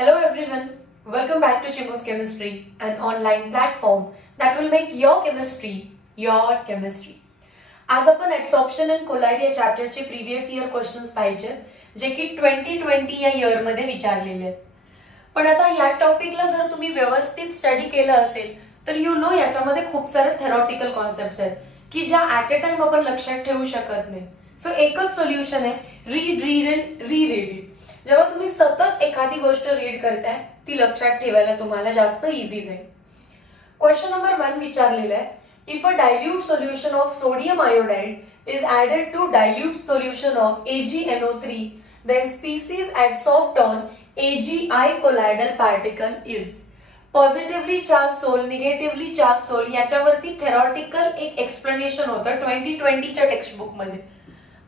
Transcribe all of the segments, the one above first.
Hello everyone, welcome back to Chimo's Chemistry, an online platform that will make your chemistry your chemistry. आज आपण adsorption and collide या चॅप्टरचे previous year questions पाहिजे जे की 2020 या year मध्ये विचारलेले आहेत. पण आता या टॉपिकला जर तुम्ही व्यवस्थित स्टडी केलं असेल तर यू नो याच्यामध्ये खूप सारे थेरॉटिकल कॉन्सेप्ट्स आहेत की ज्या ऍट अ टाइम आपण लक्षात ठेवू शकत नाही. सो एकच सोल्युशन आहे, रीड अँड रीरीड इट. जेव्हा तुम्ही सतत एखादी गोष्ट रीड करताय ती लक्षात ठेवायला तुम्हाला जास्त इझी जाईल. क्वेश्चन नंबर 1 विचारलेला आहे, if a dilute solution of sodium iodide is added to dilute solution of AgNO3 then species adsorbed on AgI colloidal particle is. Positively charge sol, negatively charge sol याच्यावरती theoretical एक explanation होतं 2020च्या text book मध्ये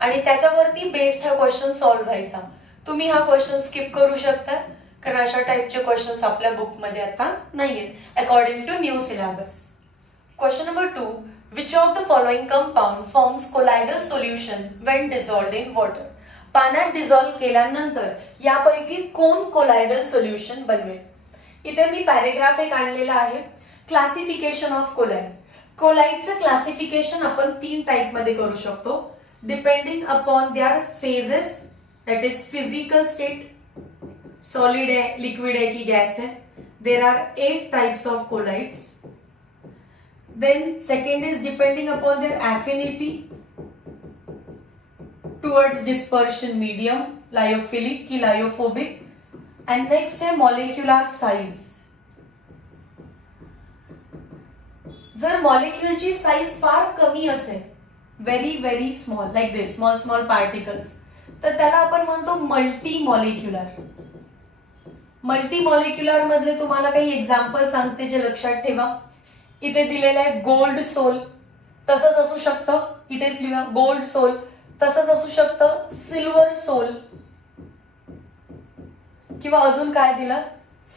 आणि त्याच्यावरती based हा question solve व्हायचा. तुम्ही हा क्वेश्चन स्किप करू शकता कारण अशा टाइपचे क्वेश्चन्स आपल्या बुक मध्ये आता नाहीयेत according to new syllabus. Question number 2, which of the following compound forms colloidal solution when dissolved in water. पाण्यात डिसॉल्व्ह केल्यानंतर यापैकी कोण कोलायडल सोल्युशन बनवेल. इथे मी पॅरेग्राफ एक आणलेला आहे, क्लासिफिकेशन ऑफ कोलाइड. कोलाइडचं क्लासिफिकेशन आपण 3 टाइप मध्ये करू शकतो depending upon their phases, that is physical state, solid है, liquid है कि gas है. There are 8 types of colloids. Then second is depending upon their affinity towards dispersion medium, lyophilic कि lyophobic. And next है molecular size. जर molecule ची size फार कमी असेल, very small like this, small particles, तर त्याला आपण म्हणतो मल्टी मॉलिक्युलर. मल्टी मॉलिक्युलर मधले तुम्हाला काही एक्झाम्पल सांगते जे लक्षात ठेवा. इथे दिलेलं आहे गोल्ड सोल, तसंच असू शकतं, इथेच लिहा गोल्ड सोल, तसंच असू शकतं सिल्वर सोल, किंवा अजून काय दिलं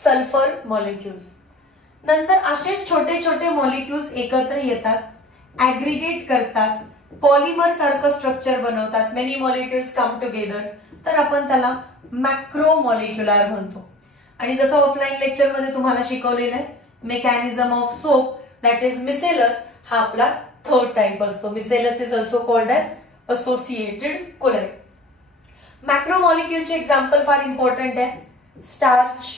सल्फर मॉलिक्युल्स. नंतर असे छोटे छोटे मॉलिक्युल्स एकत्र येतात, ऍग्रिगेट करतात, पॉलिमर सारखं स्ट्रक्चर बनवतात, मेनी मॉलिक्युल्स कम टुगेदर, तर आपण त्याला मॅक्रो मॉलिक्युलर म्हणतो. आणि जसं ऑफलाईन लेक्चर मध्ये तुम्हाला शिकवलेलं आहे mechanism of soap, that is micelles, हा आपला थर्ड टाइप असतो. Micelles is also called as associated colloid. Macro मॉलिक्युलचे एक्झाम्पल फार इम्पॉर्टंट आहेत. स्टार्च,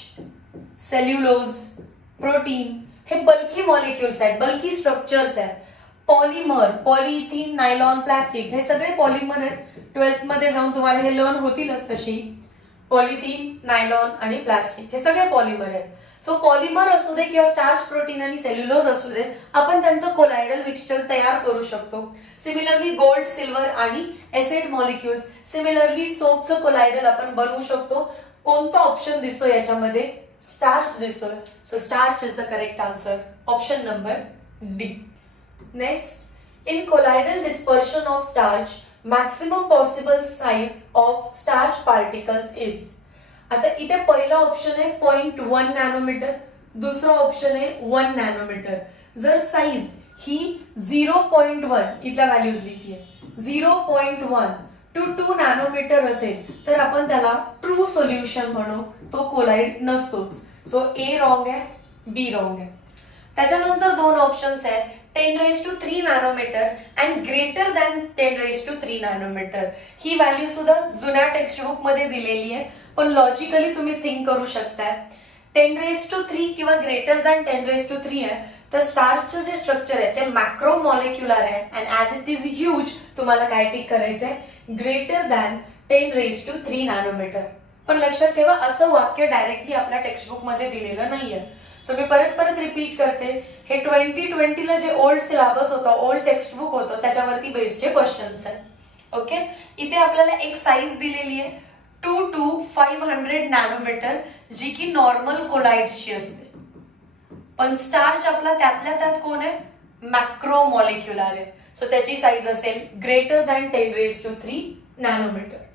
सेल्युलोज, प्रोटीन हे बल्की मॉलिक्युल्स आहेत, बल्की स्ट्रक्चर्स आहेत. पॉलिमर, पॉलिथिन, नायलॉन, प्लास्टिक हे सगळे पॉलिमर आहेत. 12th मध्ये जाऊन तुम्हाला हे लर्न होतीलच तशी. पॉलिथिन, नायलॉन आणि प्लास्टिक हे सगळे पॉलिमर आहेत. सो पॉलिमर असू दे किंवा स्टार्च, प्रोटीन आणि सेल्युलोज असू दे, आपण त्यांचं कोलायडल मिक्सचर तयार करू शकतो. सिमिलरली गोल्ड, सिल्वर आणि एसिड मॉलिक्युल्स, सिमिलरली सोपचं कोलायडल आपण बनवू शकतो. कोणता ऑप्शन दिसतो याच्यामध्ये? स्टार्च दिसतोय. So starch is the correct answer, option number D. Next, in colloidal dispersion of starch, maximum possible size of starch particles is. आता इथे पहिला ऑप्शन आहे 0.1 नॅनोमीटर, दुसरा ऑप्शन आहे 1 नॅनोमीटर. जर साईज ही 0.1 इथल्या व्हॅल्यूज लिहितीये 0.1 to 2 नॅनोमीटर असेल तर आपण त्याला ट्रू सोल्युशन म्हणू, तो कोलाइड नसतोच. सो ए रॉंग आहे, बी रॉंग आहे. त्याच्यानंतर 2 ऑप्शन्स आहेत 10⁻³ nanometre and greater than 10⁻³ nanometre. He value सुद्धा जुन्या टेक्स्ट बुक मध्ये दिलेली आहे, पण लॉजिकली तुम्ही थिंक करू शकताय. 10⁻³ किंवा ग्रेटर दॅन 10⁻³ आहे तर स्टार्चचं जे स्ट्रक्चर आहे ते मॅक्रो मॉलिक्युलर आहे and as it is huge तुम्हाला काय टिक करायचंय ग्रेटर दॅन 10⁻³ नॅनोमीटर. पण लक्षात ठेवा असं वाक्य डायरेक्टली आपल्या टेक्स्ट बुक मध्ये दिलेलं नाहीये. सो मी परत रिपीट करते, हे 2020ला जे ओल्ड सिलेबस होतं, ओल्ड टेक्स्ट बुक होतं त्याच्यावरती बेस्डचे क्वेश्चन्स आहेत. ओके, इथे आपल्याला एक साईज दिलेली आहे 2 to 500 नॅनोमीटर, जी की नॉर्मल कोलाइड्सची असते. पण स्टार्च आपला त्यातल्या त्यात कोण आहे? मॅक्रो मॉलिक्युलर आहे. सो त्याची साईज असेल greater than 10⁻³ nanometre.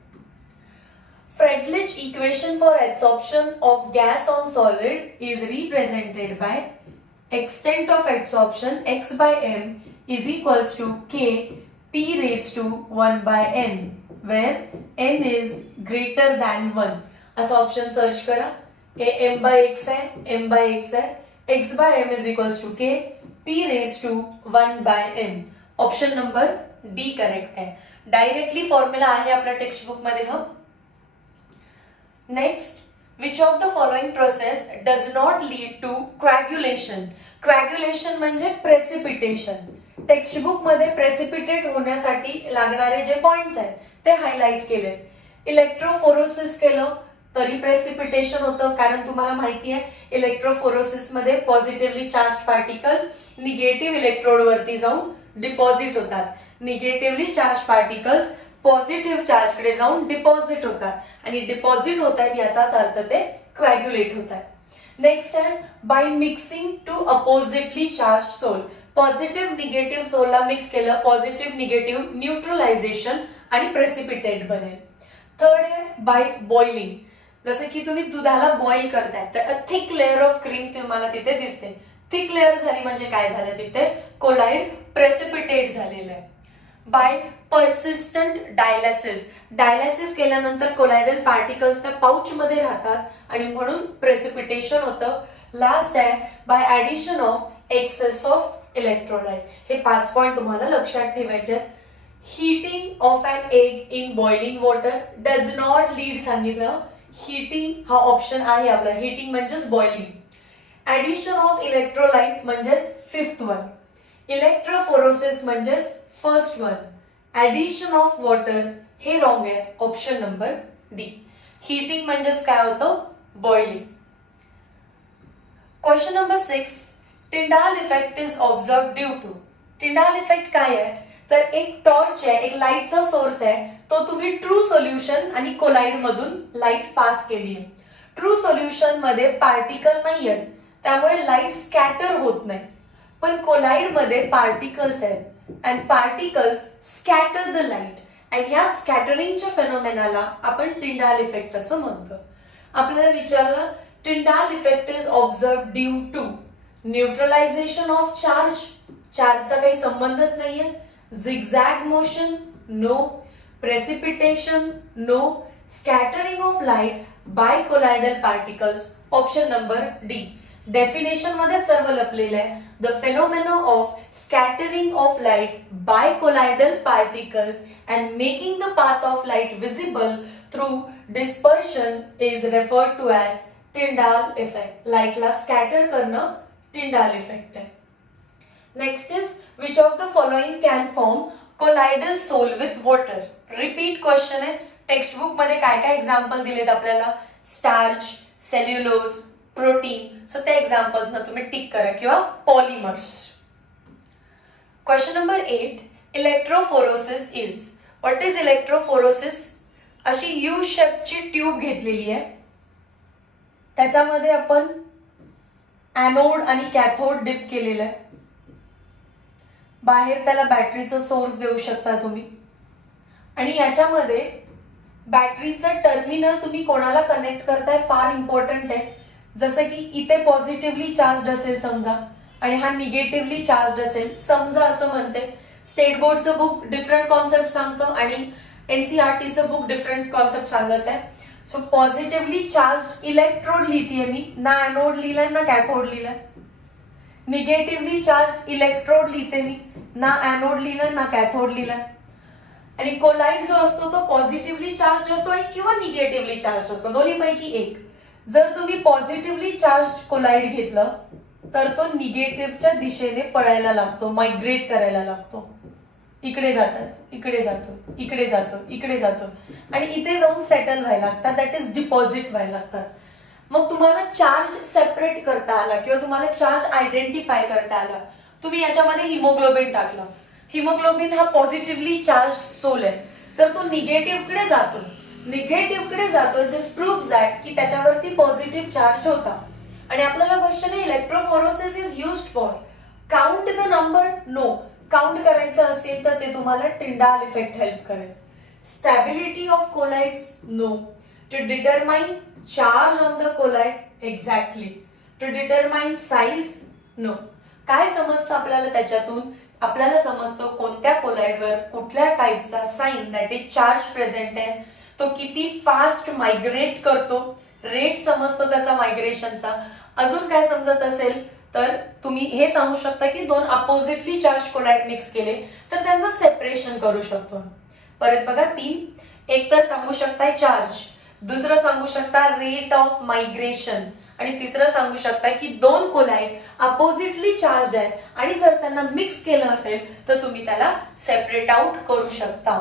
Fredlich equation for adsorption of gas on solid is represented by extent of adsorption x by m is equals to k p raised to 1 by n, where n is greater than 1. असा option search करा. हे m by x आहे, m by x आहे, x by m is equals to k, p raise to 1 by n. Option number D correct आहे. Directly formula आहे आपल्या text book मध्ये हा. Next, which of the following process does not lead to coagulation. Coagulation म्हणजे precipitation. Text book मध्ये precipitate होण्यासाठी लागणारे जे पॉइंट्स आहेत ते हायलाइट केले. इलेक्ट्रोफोरोसिस केलं तरी प्रेसिपिटेशन होतं, कारण तुम्हाला माहिती आहे इलेक्ट्रोफोरोसिस मध्ये positively charge particle negative electrode वरती जाऊन डिपॉझिट होतात. Negatively charge particles positive charge कडे जाऊन डिपॉझिट होतात आणि डिपॉझिट होत आहेत याचाच अर्थ ते क्वॅग्युलेट होतात. नेक्स्ट आहे by mixing two oppositely charge sol. Positive negative सोलला मिक्स केलं, पॉझिटिव्ह निगेटिव्ह न्यूट्रलायझेशन आणि प्रेसिपिटेट बनेल. थर्ड आहे बाय बॉइलिंग. जसं की तुम्ही दुधाला बॉईल करताय तर थिक लेअर ऑफ क्रीम तुम्हाला तिथे दिसते. थिक लेअर झाली म्हणजे काय झालं, तिथे कोलाइड प्रेसिपिटेट झालेलं आहे. Bye persistent dialysis. डायलासिस केल्यानंतर कोलायडल पार्टिकल्स त्या पाउच मध्ये राहतात आणि म्हणून प्रेसिपिटेशन होतं. लास्ट आहे by addition of excess of electrolyte. हे 5 पॉइंट तुम्हाला लक्षात ठेवायचे. Heating of an egg in boiling water does not lead सांगितलं. हीटिंग हा ऑप्शन आहे आपला. हीटिंग म्हणजेच बॉइलिंग. ऍडिशन ऑफ इलेक्ट्रोलाइट म्हणजेच 5th वन. इलेक्ट्रोफोरोसिस म्हणजेच 1st one. Addition of water हे रॉंग आहे. Option number D. हीटिंग म्हणजेच काय होतं, boiling. Question number 6, Tyndall effect is observe due to. Tyndall effect काय आहे, तर एक टॉर्च आहे, एक लाईटचा सोर्स आहे, तो तुम्ही ट्रू सोल्युशन आणि कोलाइड मधून लाईट पास केली आहे. ट्रू सोल्युशन मध्ये पार्टिकल नाही आहेत त्यामुळे लाईट स्कॅटर होत नाही, पण कोलाइड मध्ये पार्टिकल्स आहेत and particles scatter the light and ह्या स्कॅटरिंगच्या फेनोमेनाला आपण टिंडाल इफेक्ट असं म्हणतो. आपल्याला विचारलं Tyndall effect is observe due to neutralization of charge. चार्जचा काही संबंधच नाहीये. Zigzag motion no. Precipitation no. Scattering of light by colloidal particles. Option number D. Definition मध्ये सर्व लपलेलं आहे. The phenomena of scattering of light by colloidal particles and making the path of light visible through dispersion is referred to as Tyndall effect. लाईटला scatter करणं Tyndall effect आहे. Next is which of the following can form colloidal sol with water. Repeat question आहे. Text book मध्ये काय काय example दिलेत आपल्याला, starch, cellulose, protein. So त्या एक्झाम्पल्स ना तुम्ही टिक करा किंवा polymers. Question number 8, electrophoresis is. What is electrophoresis? अशी यू शेपची ट्यूब घेतलेली आहे, त्याच्यामध्ये आपण ॲनोड आणि कॅथोड डिप केलेलं आहे. बाहेर त्याला बॅटरीचं सोर्स देऊ शकता तुम्ही आणि याच्यामध्ये बॅटरीचं टर्मिनल तुम्ही कोणाला कनेक्ट करताय फार इम्पॉर्टंट आहे. जसं की इथे पॉझिटिव्हली चार्ज असेल समजा आणि हा निगेटिव्हली चार्ज असेल समजा, असं म्हणते. स्टेट बोर्डचं बुक डिफरंट कॉन्सेप्ट सांगतं आणि एनसीईआरटीचं बुक डिफरंट कॉन्सेप्ट सांगत आहे. सो पॉझिटिव्हली चार्ज इलेक्ट्रोड लिहितीये मी, ना ॲनोड लिहिलंय ना कॅथोड लिहिलंय. निगेटिव्हली चार्ज इलेक्ट्रोड लिहिते मी, ना ॲनोड लिहिलंय ना कॅथोड लिहिलंय. आणि कोलाइड जो असतो तो पॉझिटिव्हली चार्ज असतो आणि किंवा निगेटिव्हली चार्ज असतो, दोन्हीपैकी एक. जर तुम्ही पॉझिटिव्हली चार्ज कोलाइड घेतलं तर तो निगेटिव्हच्या दिशेने पळायला लागतो, मायग्रेट करायला लागतो. इकडे जातात, इकडे जातो, इकडे जातो, इकडे जातो आणि इथे जाऊन सेटल व्हायला लागतात. दॅट इज डिपॉझिट व्हायला लागतात. मग तुम्हाला चार्ज सेपरेट करता आला किंवा तुम्हाला चार्ज आयडेंटिफाय करता आला. तुम्ही याच्यामध्ये हिमोग्लोबिन टाकलं. हिमोग्लोबिन हा पॉझिटिव्हली चार्ज सोल आहे, तर तो निगेटिव्हकडे जातो. निगेटिव्हकडे जातो. दिस प्रूव्स दॅट की त्याच्यावरती पॉझिटिव्ह चार्ज होता. आणि आपल्याला क्वेश्चन आहे electrophoresis is used for count the number. No. Count करायचं असेल तर ते तुम्हाला टिंडाल इफेक्ट हेल्प करेल. Stability of colloids no. To determine charge on the colloid exactly. To determine size no. काय समजतं आपल्याला त्याच्यातून? आपल्याला समजतो कोणत्या कोलाइडवर कुठल्या टाईपचा sign that is charge present आहे, तो किती फास्ट मायग्रेट करतो, रेट समजतो त्याचा मायग्रेशनचा. अजून काय समजत असेल तर तुम्ही हे सांगू शकता की दोन अपोजिटली चार्ज कोलाइड मिक्स केले तर त्यांचं सेपरेशन करू शकतो. परत बघा 3, एक तर सांगू शकताय चार्ज, दुसरं सांगू शकता रेट ऑफ मायग्रेशन आणि तिसरं सांगू शकता की दोन कोलाइड अपोजिटली चार्ज आहेत आणि जर त्यांना मिक्स केलं असेल तर तुम्ही त्याला सेपरेट आउट करू शकता.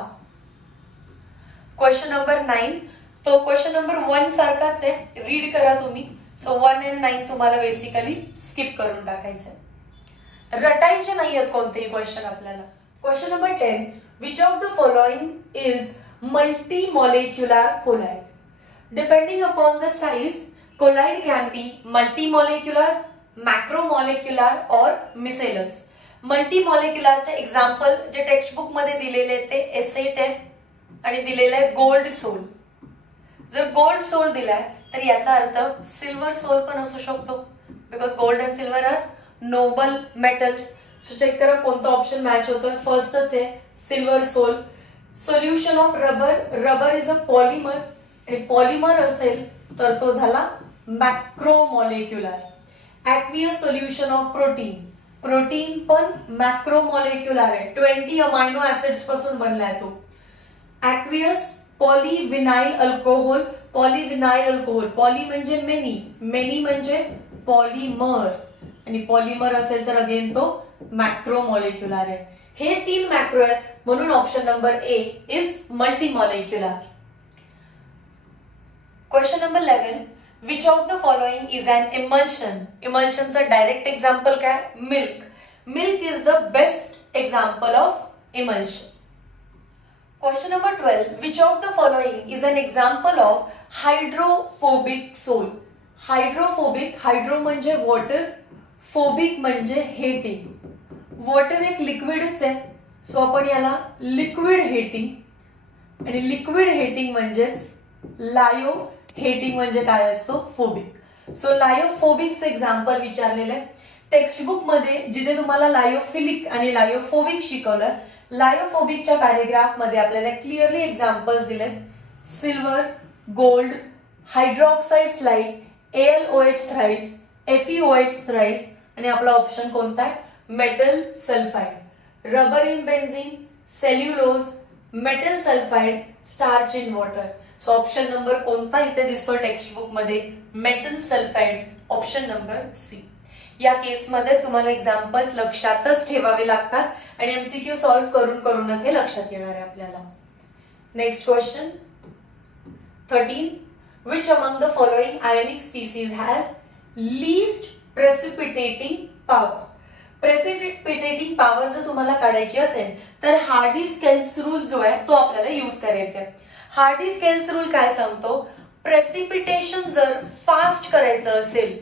क्वेश्चन नंबर 9, तो क्वेश्चन नंबर 1 सारखाच आहे, रीड करा तुम्ही. सो 1 and 9 तुम्हाला बेसिकली स्किप करून टाकायचंय, रटायचे नाहीयेत कोणतेही क्वेश्चन आपल्याला. Question number 10, which of the following is multi molecular colloid? Depending upon the size, colloid can be multi molecular, macromolecular और मिसेलस. मल्टी मॉलिक्युलरचे एक्झाम्पल जे टेक्स्ट बुक मध्ये दिलेले ते एसेट आहे आणि दिलेलं आहे गोल्ड सोल. जर गोल्ड सोल दिलाय तर याचा अर्थ सिल्वर सोल पण असू शकतो, because gold and silver are noble metals. So check करा कोणता ऑप्शन मॅच होतो. फर्स्टच आहे silver sol. Solution of rubber, rubber is a polymer आणि पॉलिमर असेल तर तो झाला macromolecular. Aqueous solution of protein, protein पण मॅक्रोमॉलिक्युलर आहे, 20 अमायनो ऍसिड्स पासून बनलाय तो. Aqueous polyvinyl alcohol, polyvinyl alcohol, poly म्हणजे मेनी, मेनी म्हणजे पॉलिमर आणि पॉलिमर असेल तर अगेन तो मॅक्रोमॉलिक्युलर आहे. हे 3 मॅक्रो आहेत म्हणून option number A is multimolecular. Question number 11, which of the following is an emulsion? इमल्शनचं डायरेक्ट एक्झाम्पल काय? Milk. Milk is the best example of emulsion. Question number 12, which of the following is an example of hydrophobic soil? Hydrophobic, hydro म्हणजे water, phobic म्हणजे hating. Water एक लिक्विडच आहे, so आपण याला liquid hating आणि liquid hating म्हणजेच लायो hating म्हणजे काय असतो? फोबिक. सो लायोफोबिकचं एक्झाम्पल विचारलेलं आहे टेक्स्ट बुक मध्ये. जिथे तुम्हाला लायोफिलिक आणि लायोफोबिक शिकवलं, लायोफोबिकच्या पॅरेग्राफ मध्ये आपल्याला क्लिअरली एक्झाम्पल्स दिलेत. Silver, gold, hydroxide slide, AlOH thrice, FeOH thrice आणि आपला ऑप्शन कोणता आहे? Metal sulphide. Rubber in benzene, cellulose, metal sulphide, starch in water. So option number कोणता इथे दिसतो टेक्स्ट बुक मध्ये? Metal sulphide, option number C. या केसमध्ये तुम्हाला एक्झाम्पल्स लक्षातच ठेवावे लागतात आणि MCQ सॉल्व्ह करून करूनच हे लक्षात येणार आहे आपल्याला. Next question 13, which among the following ionic species has least precipitating power? Precipitating power जर तुम्हाला काढायची असेल तर हार्डी स्केल्स रूल जो आहे तो आपल्याला यूज करायचा आहे. हार्डी स्केल्स रूल काय सांगतो? प्रेसिपिटेशन जर फास्ट करायचं असेल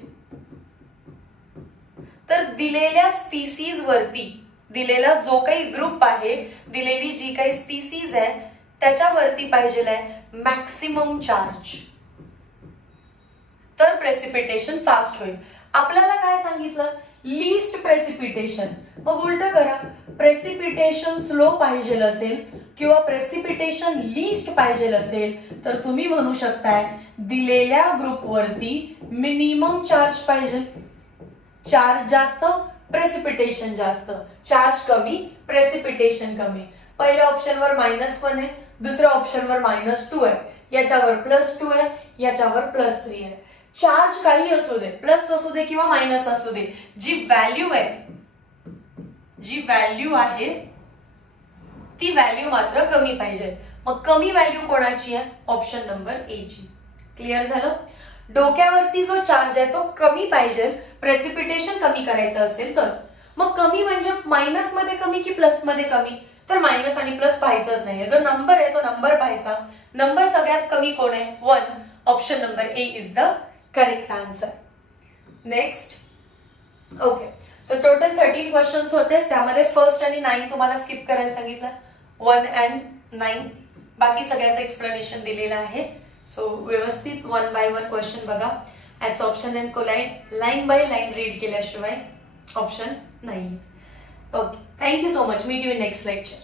तर दिलेल्या स्पीसीज वरती, दिलेला जो काही ग्रुप आहे, दिलेली जी काही स्पीसीज आहे त्याच्यावरती पाहिजे आहे मॅक्सिमम चार्ज, तर प्रेसिपिटेशन फास्ट होईल. आपल्याला काय सांगितलं? Least precipitation. मग उलट करा, प्रेसिपिटेशन स्लो पाहिजे असेल किंवा प्रेसिपिटेशन लीस्ट पाहिजे असेल तर तुम्ही म्हणू शकताय दिलेल्या ग्रुपवरती मिनिमम चार्ज पाहिजे. चार्ज जास्त, प्रेसिपिटेशन जास्त, चार्ज कमी, प्रेसिपिटेशन कमी. पहिल्या ऑप्शनवर -1 आहे, दुसऱ्या ऑप्शनवर -2 आहे, याच्यावर +2 आहे, याच्यावर +3 आहे. चार्ज काही असू दे, प्लस असू दे किंवा मायनस असू दे, जी व्हॅल्यू आहे ती व्हॅल्यू मात्र कमी पाहिजे. मग कमी व्हॅल्यू कोणाची आहे? ऑप्शन नंबर ए ची. क्लिअर झालं? डोक्यावरती जो चार्ज आहे तो कमी पाहिजे प्रेसिपिटेशन कमी करायचं असेल तर. मग कमी म्हणजे मायनस मध्ये कमी की प्लस मध्ये कमी? तर मायनस आणि प्लस पाहायचंच नाहीये. जो नंबर आहे तो नंबर पाहायचा. नंबर सगळ्यात कमी कोण आहे? 1. Option number A is the correct answer. Next. Okay, so total 13 questions होते, त्यामध्ये फर्स्ट आणि 9 तुम्हाला स्किप करायला सांगितलं. 1 and 9 बाकी सगळ्याचं एक्सप्लेनेशन दिलेलं आहे. सो व्यवस्थित 1 by 1 क्वेश्चन बघा. As option and colloid line by line read केल्याशिवाय ऑप्शन नाही. Okay, thank you so much. Meet you in next lecture.